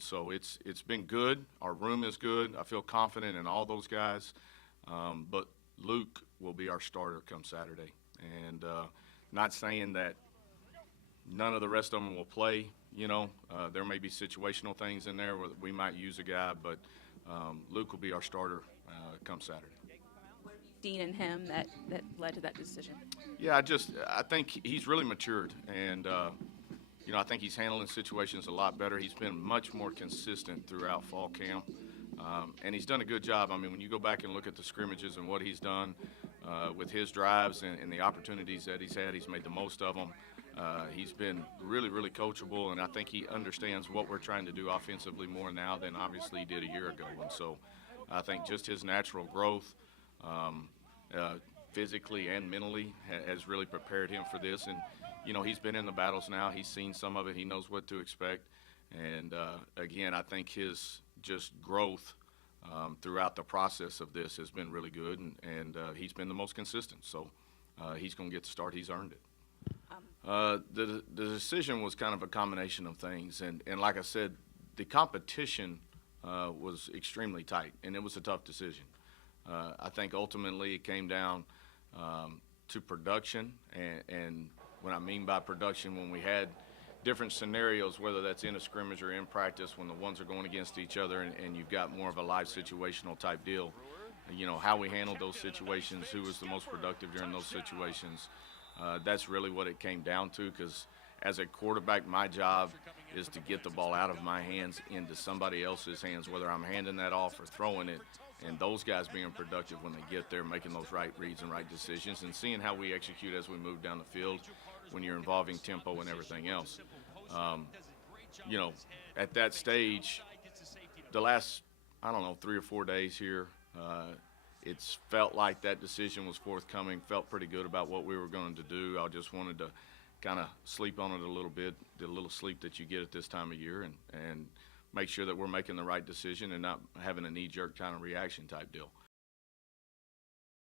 And so it's been good. Our room is good. I feel confident in all those guys. But Luke will be our starter come Saturday. And not saying that none of the rest of them will play. There may be situational things in there where we might use a guy, but Luke will be our starter come Saturday. Seen in him that led to that decision? Yeah, I think he's really matured, and I think he's handling situations a lot better. He's been much more consistent throughout fall camp, and he's done a good job. I mean, when you go back and look at the scrimmages and what he's done with his drives and the opportunities that he's had, he's made the most of them. He's been really, really coachable, and I think he understands what we're trying to do offensively more now than obviously he did a year ago. And so I think just his natural growth, physically and mentally, has really prepared him for this. And, he's been in the battles now. He's seen some of it. He knows what to expect. And, again, I think his just growth throughout the process of this has been really good, and he's been the most consistent. So he's going to get the start. He's earned it. The decision was kind of a combination of things, and like I said, the competition was extremely tight, and it was a tough decision. I think ultimately it came down to production, and what I mean by production, when we had different scenarios, whether that's in a scrimmage or in practice, when the ones are going against each other, and you've got more of a live situational type deal, how we handled those situations, who was the most productive during those situations. That's really what it came down to, because as a quarterback, my job is to get the ball out of my hands into somebody else's hands, whether I'm handing that off or throwing it, and those guys being productive when they get there, making those right reads and right decisions, and seeing how we execute as we move down the field when you're involving tempo and everything else. At that stage, the last, 3 or 4 days here, it's felt like that decision was forthcoming, felt pretty good about what we were going to do. I just wanted to kind of sleep on it a little bit, the little sleep that you get at this time of year, and make sure that we're making the right decision and not having a knee-jerk kind of reaction type deal.